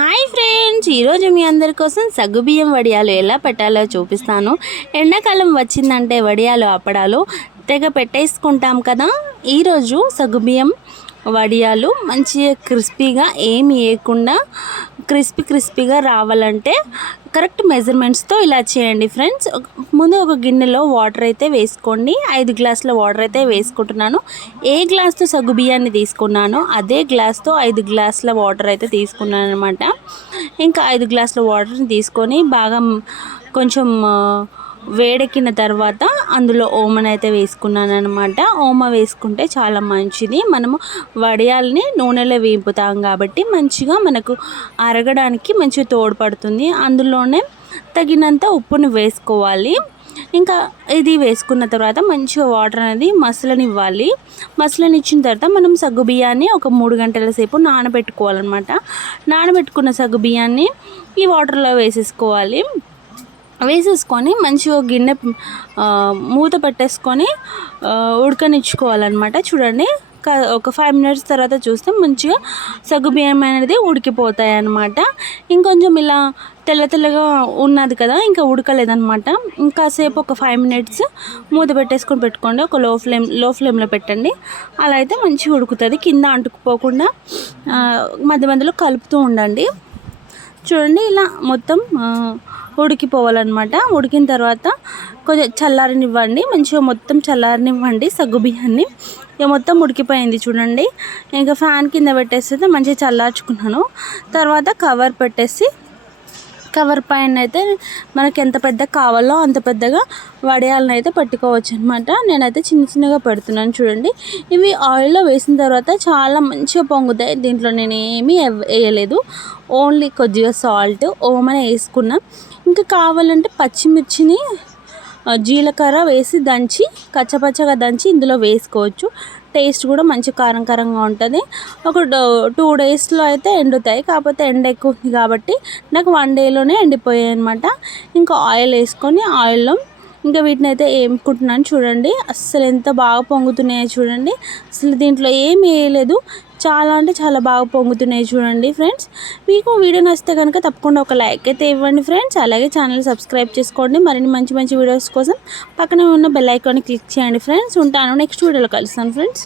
Hi friends ఈరోజు మీ అందరి కోసం సగ్గుబియ్యం వడియాలు ఎలా పెట్టాలో చూపిస్తాను. ఎండాకాలం వచ్చిందంటే వడియాలు అప్పడాలు తెగ పెట్టేసుకుంటాం కదా. ఈరోజు సగ్గుబియ్యం వడియాలు మంచిగా క్రిస్పీగా ఏమి వేయకుండా క్రిస్పీ క్రిస్పీగా రావాలంటే కరెక్ట్ మెజర్మెంట్స్తో ఇలా చేయండి ఫ్రెండ్స్. ముందు ఒక గిన్నెలో వాటర్ అయితే వేసుకోండి. ఐదు గ్లాసుల వాటర్ అయితే వేసుకుంటున్నాను. ఏ గ్లాస్తో సగ్గు బియ్యాన్ని తీసుకున్నానో అదే గ్లాస్తో ఐదు గ్లాసుల వాటర్ అయితే తీసుకున్నాను అనమాట ఇంకా ఐదు గ్లాసుల వాటర్ని తీసుకొని బాగా కొంచెం వేడెక్కిన తర్వాత అందులో ఓమన్ అయితే వేసుకున్నాను అనమాట ఓమ వేసుకుంటే చాలా మంచిది. మనము వడియాల్ని నూనెలో వేపుతాం కాబట్టి మంచిగా మనకు అరగడానికి మంచిగా తోడ్పడుతుంది. అందులోనే తగినంత ఉప్పుని వేసుకోవాలి. ఇంకా ఇది వేసుకున్న తర్వాత మంచిగా వాటర్ అనేది మసలనివ్వాలి. మసలనిచ్చిన తర్వాత మనం సగ్గు బియ్యాన్ని ఒక మూడు గంటల సేపు నానబెట్టుకోవాలన్నమాట. నానబెట్టుకున్న సగ్గు బియ్యాన్ని ఈ వాటర్లో వేసేసుకోవాలి. వేసేసుకొని మంచిగా గిన్నె మూత పెట్టేసుకొని ఉడకనిచ్చుకోవాలన్నమాట. చూడండి క- ఒక ఫైవ్ మినిట్స్ తర్వాత చూస్తే మంచిగా సగ్గుబియ్యం అనేది ఉడికిపోతాయి అన్నమాట ఇంకొంచెం ఇలా తెల్ల తెల్లగా ఉన్నది కదా ఇంకా ఉడకలేదన్నమాట. ఇంకాసేపు ఒక ఫైవ్ మినిట్స్ మూత పెట్టేసుకొని పెట్టుకోండి. ఒక లో ఫ్లేమ్లో ఫ్లేమ్లో పెట్టండి. అలా అయితే మంచిగా ఉడుకుతుంది. కింద అంటుకుపోకుండా మధ్య మధ్యలో కలుపుతూ ఉండండి. చూడండి ఇలా మొత్తం ఉడికిపోవాలన్నమాట. ఉడికిన తర్వాత కొంచెం చల్లారనివ్వండి. మంచిగా మొత్తం చల్లారనివ్వండి. సగ్గు బియ్యాన్ని. ఇక మొత్తం ఉడికిపోయింది చూడండి. ఇంకా ఫ్యాన్ కింద పెట్టేస్తే మంచిగా చల్లార్చుకున్నాను. తర్వాత కవర్ పెట్టేసి కవర్ పైన అయితే మనకి ఎంత పెద్ద కావాలో అంత పెద్దగా వడియాలను అయితే పట్టుకోవచ్చు అనమాట నేనైతే చిన్న చిన్నగా పెడుతున్నాను చూడండి. ఇవి ఆయిల్లో వేసిన తర్వాత చాలా మంచిగా పొంగుతాయి. దీంట్లో నేను ఏమీ వేయలేదు. ఓన్లీ కొద్దిగా సాల్ట్ ఓమనే వేసుకున్నా. ఇంకా కావాలంటే పచ్చిమిర్చిని జీలకర్ర వేసి దంచి కచ్చపచ్చగా దంచి ఇందులో వేసుకోవచ్చు. టేస్ట్ కూడా మంచి కారం కారంగా ఉంటుంది. ఒక టూ డేస్లో అయితే ఎండుతాయి. కాకపోతే ఎండ ఎక్కువ ఉంది కాబట్టి నాకు వన్ డేలోనే ఎండిపోయాయి అనమాట ఇంకా ఆయిల్ వేసుకొని ఆయిల్లో ఇంకా వీటిని అయితే ఏముకుంటున్నాను చూడండి. అస్సలు ఎంత బాగా పొంగుతున్నాయో చూడండి. అసలు దీంట్లో ఏం వేయలేదు. చాలా అంటే చాలా బాగా పొంగుతున్నాయి చూడండి ఫ్రెండ్స్. మీకు వీడియో నచ్చితే కనుక తప్పకుండా ఒక లైక్ అయితే ఇవ్వండి ఫ్రెండ్స్. అలాగే ఛానల్ సబ్స్క్రైబ్ చేసుకోండి. మరిన్ని మంచి మంచి వీడియోస్ కోసం పక్కనే ఉన్న బెల్ ఐకాన్ని క్లిక్ చేయండి ఫ్రెండ్స్. ఉంటాను. నెక్స్ట్ వీడియోలో కలుస్తాను ఫ్రెండ్స్.